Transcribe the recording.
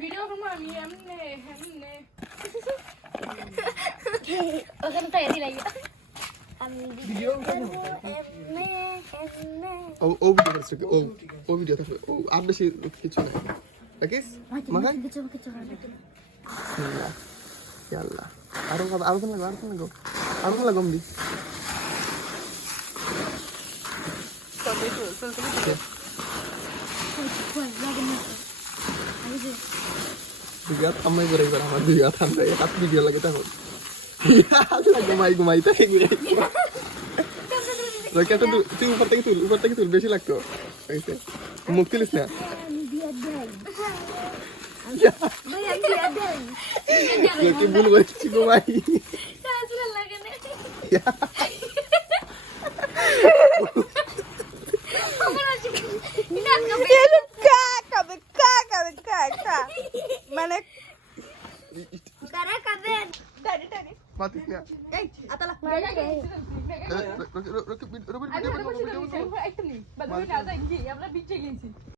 video করবো আমি এমনে এমনে ওখানে তো এদি লাগে আমি ভিডিও এমনে এমনে ও ভিডিও করছে ও ভিডিও থাকবে ও আর বেশি কিছু না রাখিস মাখান কিছু ইয়াল্লা আরো কোন লাগো দি ভিডিও থামাই করে এবার আমার ভিডিও থামবে হাত ভিডিও লাগে তখন ঘুমাই তাই রকেট তুই উপর থেকে তুল বেশি লাগতো মুখ তুলিস না কি ভুল করেছি ঘুমাই মানে মাতিস না এই আতালা রবি ভিডিও একদম নেই বাদ আমরা বিচে গেছি